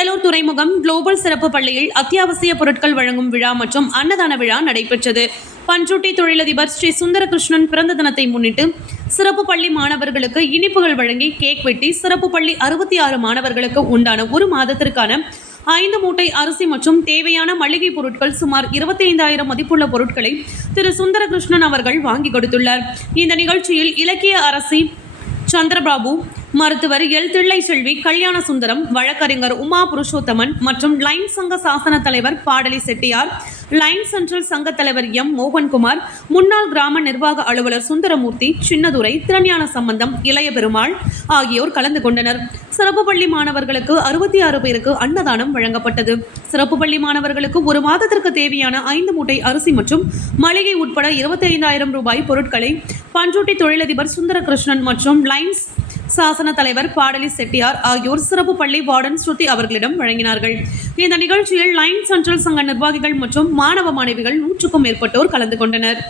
கடலூர் துறைமுகம் குளோபல் சிறப்பு பள்ளியில் அத்தியாவசிய பொருட்கள் வழங்கும் விழா மற்றும் அன்னதான விழா நடைபெற்றது. பண்ருட்டி தொழிலதிபர் ஸ்ரீ சுந்தரகிருஷ்ணன் பிறந்த தினத்தை முன்னிட்டு சிறப்பு பள்ளி மாணவர்களுக்கு இனிப்புகள் வழங்கி கேக் வெட்டி சிறப்பு பள்ளி 66 மாணவர்களுக்கு உண்டான ஒரு மாதத்திற்கான 5 மூட்டை அரிசி மற்றும் தேவையான மளிகை பொருட்கள் சுமார் 25,000 மதிப்புள்ள பொருட்களை திரு சுந்தரகிருஷ்ணன் அவர்கள் வாங்கி கொடுத்துள்ளார். இந்த நிகழ்ச்சியில் இலக்கிய அரசி சந்திரபாபு, மருத்துவர் எல் தில்லை செல்வி, கல்யாண சுந்தரம், வழக்கறிஞர் உமா புருஷோத்தமன் மற்றும் லைன் சங்க சாசன தலைவர் பாடலி செட்டியார், லைன் சென்ட்ரல் சங்க தலைவர் எம் மோகன்குமார், முன்னாள் கிராம நிர்வாக அலுவலர் சுந்தரமூர்த்தி, சின்னதுரை, திருஞான சம்பந்தம், இளைய பெருமாள் ஆகியோர் கலந்து கொண்டனர். சிறப்பு பள்ளி மாணவர்களுக்கு 66 பேருக்கு அன்னதானம் வழங்கப்பட்டது. சிறப்பு பள்ளி மாணவர்களுக்கு ஒரு மாதத்திற்கு தேவையான 5 மூட்டை அரிசி மற்றும் மளிகை உட்பட 25,000 ரூபாய் பொருட்களை பண்ருட்டி தொழிலதிபர் சுந்தரகிருஷ்ணன் மற்றும் லைன்ஸ் சாசன தலைவர் பாடலி செட்டியார் ஆகியோர் சிறப்பு பள்ளி வார்டன் ஸ்ருதி அவர்களிடம் வழங்கினார்கள். இந்த நிகழ்ச்சியில் லைன் சென்ட்ரல் சங்க நிர்வாகிகள் மற்றும் மாணவ மாணவிகள் 100க்கும் மேற்பட்டோர் கலந்து கொண்டனர்.